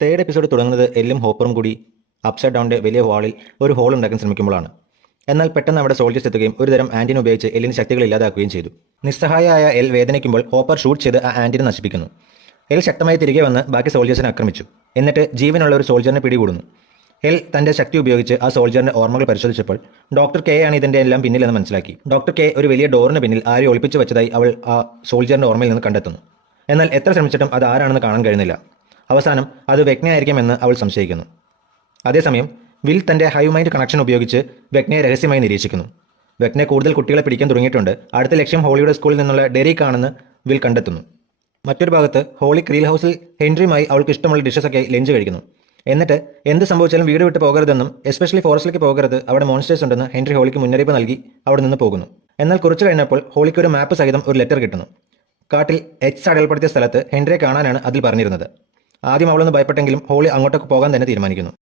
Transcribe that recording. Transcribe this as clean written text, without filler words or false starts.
Third episode തുടങ്ങുന്നത് എല്ലും ഹോപ്പറും കൂടി അപ്സൈഡ് ഡൗണിൻ്റെ വലിയ വാളിൽ ഒരു ഹോൾ ഉണ്ടാക്കാൻ ശ്രമിക്കുമ്പോഴാണ്. എന്നാൽ പെട്ടെന്ന് അവിടെ സോൾജേഴ്സ് എത്തുകയും ഒരുതരം ആൻറ്റിനെ ഉപയോഗിച്ച് എല്ലിന് ശക്തികൾ ഇല്ലാതാക്കുകയും ചെയ്തു. നിസ്സഹായയായ എൽ വേദനിക്കുമ്പോൾ ഹോപ്പർ ഷൂട്ട് ചെയ്ത് ആ ആൻറ്റിനെ നശിപ്പിക്കുന്നു. എൽ ശക്തമായി തിരികെ വന്ന് ബാക്കി സോൾജേഴ്സിനെ ആക്രമിച്ചു. എന്നിട്ട് ജീവനുള്ള ഒരു സോൾജറിനെ പിടികൂടുന്നു. എൽ തൻ്റെ ശക്തി ഉപയോഗിച്ച് ആ സോൾജറിൻ്റെ ഓർമ്മകൾ പരിശോധിച്ചപ്പോൾ ഡോക്ടർ കെ ആണ് ഇതിൻ്റെ എല്ലാം പിന്നിലെന്ന് മനസ്സിലാക്കി. ഡോക്ടർ കെ ഒരു വലിയ ഡോറിന് പിന്നിൽ ആരെയും ഒളിപ്പിച്ചു വെച്ചതായി അവൾ ആ സോൾജറിൻ്റെ ഓർമ്മയിൽ നിന്ന് കണ്ടെത്തുന്നു. എന്നാൽ എത്ര ശ്രമിച്ചിട്ടും അത് ആരാണെന്ന് കാണാൻ കഴിയുന്നില്ല. അവസാനം അത് വെഗ്നയായിരിക്കുമെന്ന് അവൾ സംശയിക്കുന്നു. അതേസമയം വിൽ തൻ്റെ ഹൈ മൈൻഡ് കണക്ഷൻ ഉപയോഗിച്ച് വെഗ്നയെ രഹസ്യമായി നിരീക്ഷിക്കുന്നു. വെഗ്നെ കൂടുതൽ കുട്ടികളെ പിടിക്കാൻ തുടങ്ങിയിട്ടുണ്ട്. അടുത്ത ലക്ഷ്യം ഹോളിയുടെ സ്കൂളിൽ നിന്നുള്ള ഡെറിക് ആണെന്ന് വിൽ കണ്ടെത്തുന്നു. മറ്റൊരു ഭാഗത്ത് ഹോളി ക്രീൽ ഹൗസിൽ ഹെൻറിയുമായി അവൾക്ക് ഇഷ്ടമുള്ള ഡിഷസൊക്കെ ലഞ്ച് കഴിക്കുന്നു. എന്നിട്ട് എന്ത് സംഭവിച്ചാലും വീട് വിട്ട് പോകരുതെന്നും എസ്പെഷ്യലി ഫോറസ്റ്റിലേക്ക് പോകരുത്, അവിടെ മോൺസ്റ്റേഴ്സ് ഉണ്ടെന്ന് ഹെൻറി ഹോളിക്ക് മുന്നറിയിപ്പ് നൽകി അവിടെ നിന്ന് പോകുന്നു. എന്നാൽ കുറച്ച് കഴിഞ്ഞപ്പോൾ ഹോളിക്ക് ഒരു മാപ്പ് സഹിതം ഒരു ലെറ്റർ കിട്ടുന്നു. കാട്ടിൽ എച്ച് അടയാളപ്പെടുത്തിയ സ്ഥലത്ത് ഹെൻറിയെ കാണാനാണ് അതിൽ പറഞ്ഞിരുന്നത്. ആദ്യം അവളൊന്ന് ഭയപ്പെട്ടെങ്കിലും ഹോളി അങ്ങോട്ടേക്ക് പോകാൻ തന്നെ തീരുമാനിക്കുന്നു.